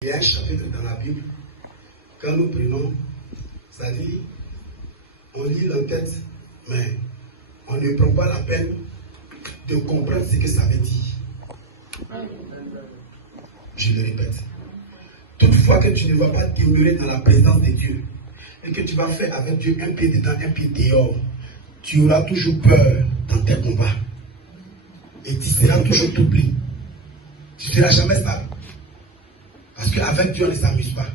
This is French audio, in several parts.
Il y a un chapitre dans la Bible, quand nous prenons, ça dit, on lit l'entête, mais on ne prend pas la peine de comprendre ce que ça veut dire. Je le répète. Toutefois que tu ne vas pas demeurer dans la présence de Dieu et que tu vas faire avec Dieu un pied dedans, un pied dehors, tu auras toujours peur dans tes combats. Et tu seras toujours troublé. Tu ne seras jamais stable. Parce qu'avec Dieu, on ne s'amuse pas.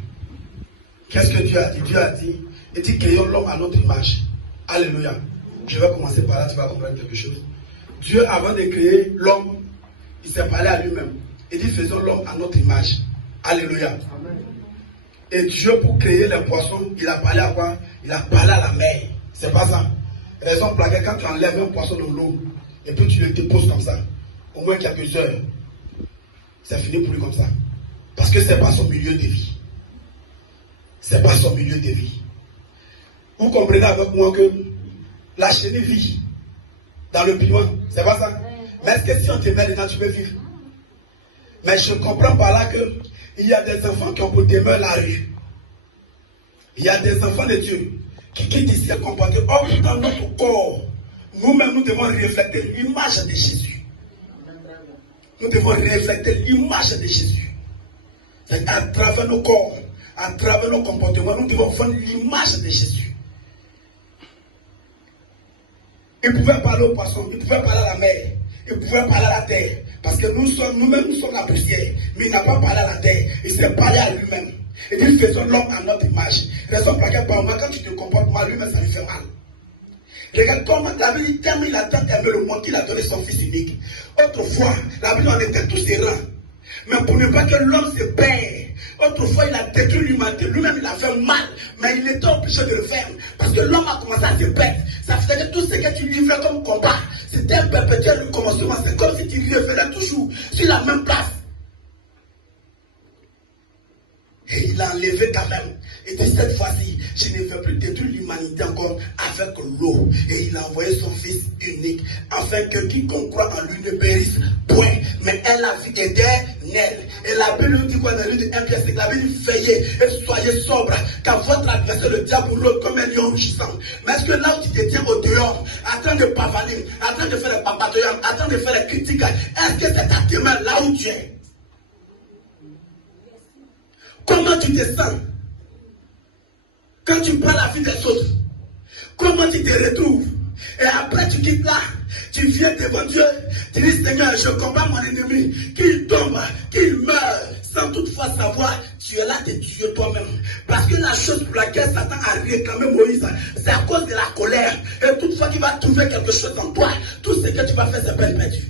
Qu'est-ce que Dieu a dit? Dieu a dit, il dit, créons l'homme à notre image. Alléluia. Je vais commencer par là, tu vas comprendre quelque chose. Dieu, avant de créer l'homme, il s'est parlé à lui-même. Il dit, faisons l'homme à notre image. Alléluia. Amen. Et Dieu, pour créer les poissons, il a parlé à quoi? Il a parlé à la mer. C'est pas ça. Raison pour laquelle, quand tu enlèves un poisson dans l'eau, et puis tu le déposes comme ça, au moins quelques heures, c'est fini pour lui comme ça. Parce que ce n'est pas son milieu de vie. Ce n'est pas son milieu de vie. Vous comprenez avec moi que la chenille vit dans le piment. C'est pas ça. Mais est-ce que si on te met dedans, tu peux vivre? Mais je comprends par là qu'il y a des enfants qui ont pour demeure la rue. Il y a des enfants de Dieu qui quittent ici et comportent. Or, dans notre corps, nous-mêmes, nous devons refléter l'image de Jésus. Nous devons refléter l'image de Jésus. C'est à travers nos corps, à travers nos comportements, nous devons voir l'image de Jésus. Il pouvait parler aux poissons, il pouvait parler à la mer, il pouvait parler à la terre. Parce que nous-mêmes, nous sommes la poussière. Mais il n'a pas parlé à la terre, il s'est parlé à lui-même. Il dit, faisons l'homme à notre image. Raison pour laquelle, par moi, quand tu te comportes mal, lui-même, ça lui fait mal. Regarde comment David dit, tellement il a tant aimé le monde qu'il a donné son fils unique. Autrefois, la Bible en était tous errants. Mais pour ne pas que l'homme se perde, autrefois il a détruit l'humanité, lui-même il a fait mal, mais il était obligé de le faire, parce que l'homme a commencé à se perdre. Ça faisait que tout ce que tu livrais comme combat, c'était un perpétuel commencement, c'est comme si tu revenais toujours sur la même place. Et il a enlevé quand même. Et de cette fois-ci, je ne vais plus détruire l'humanité encore avec l'eau. Et il a envoyé son fils unique, afin que quiconque croit en lui ne périsse point, mais ait la vie éternelle. Et la Bible nous dit quoi dans le livre de 1 Pierre, c'est que la Bible dit, veillez et soyez sobres, car votre adversaire le diable ou l'autre comme un lion rugissant. Mais est-ce que là où tu te tiens au dehors, en train de pavaner, en train de faire les papatoyams, en train de faire les critiques, est-ce que c'est ta demeure là où tu es? Comment tu te sens quand tu prends la vie des autres? Comment tu te retrouves? Et après tu quittes là, tu viens devant Dieu, tu dis Seigneur, je combats mon ennemi, qu'il tombe, qu'il meure, sans toutefois savoir, tu es là de Dieu toi-même. Parce que la chose pour laquelle Satan a réclamé Moïse, c'est à cause de la colère. Et toutefois qu'il va trouver quelque chose en toi, tout ce que tu vas faire, c'est peine perdue.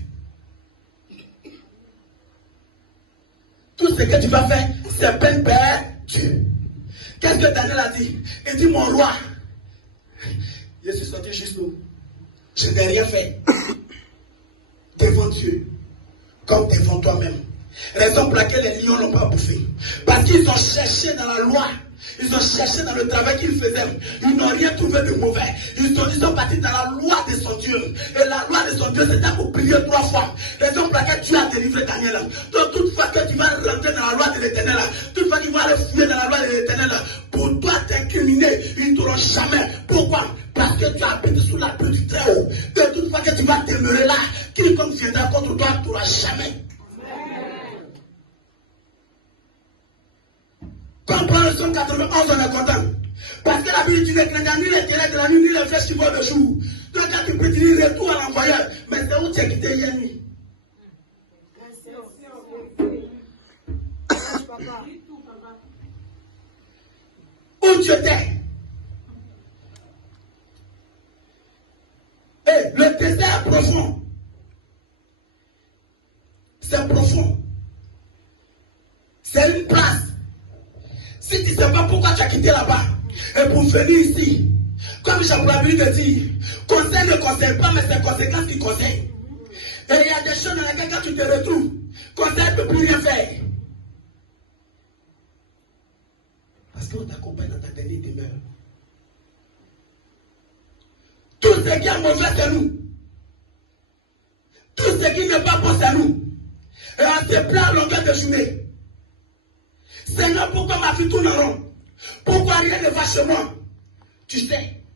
Tout ce que tu vas faire, c'est peine perdue. Qu'est-ce que Daniel a dit? Il dit, mon roi, je suis sorti juste nous. Je n'ai rien fait devant Dieu, comme devant toi-même. Raison pour laquelle les lions n'ont pas bouffé. Parce qu'ils ont cherché dans la loi. Ils ont cherché dans le travail qu'ils faisaient. Ils n'ont rien trouvé de mauvais. Ils sont partis dans la loi de son Dieu. Et la loi de son Dieu, c'était pour prier 3 fois. Raison pour laquelle tu as délivré Daniel. Donc, toutefois que tu vas rentrer dans la loi de l'Éternel, toutefois que tu vas aller fouiller dans la loi de l'Éternel, pour toi t'incriminer, ils ne t'auront jamais. Pourquoi? Parce que tu habites sous la pluie du Très-Haut. Et toutefois que tu vas demeurer là, quiconque viendra contre toi, tu n'auras jamais. Quand on prend le 191, on est content. Parce que la Bible dit que ni les ténèbres de la nuit, ni les flèches qui volent le jour. Donc quand tu peux dire retour à l'envoyeur, mais c'est où tu as quitté hier nuit? Où tu étais? Et le désert est profond. C'est profond. C'est une place. Si tu ne sais pas pourquoi tu as quitté là-bas, et pour venir ici, comme j'ai l'habitude de dire, conseil ne conseille pas, mais c'est conséquence qui conseille. Et il y a des choses dans lesquelles quand tu te retrouves, conseil ne peut plus rien faire. Parce qu'on t'accompagne dans ta dernière demeure. Tout ce qui est mauvais, c'est nous. Tout ce qui n'est pas bon, c'est nous. Et on se plaint à longueur de journée. Seigneur, pourquoi ma vie tourne en rond? Pourquoi rien ne va chez moi? Tu sais,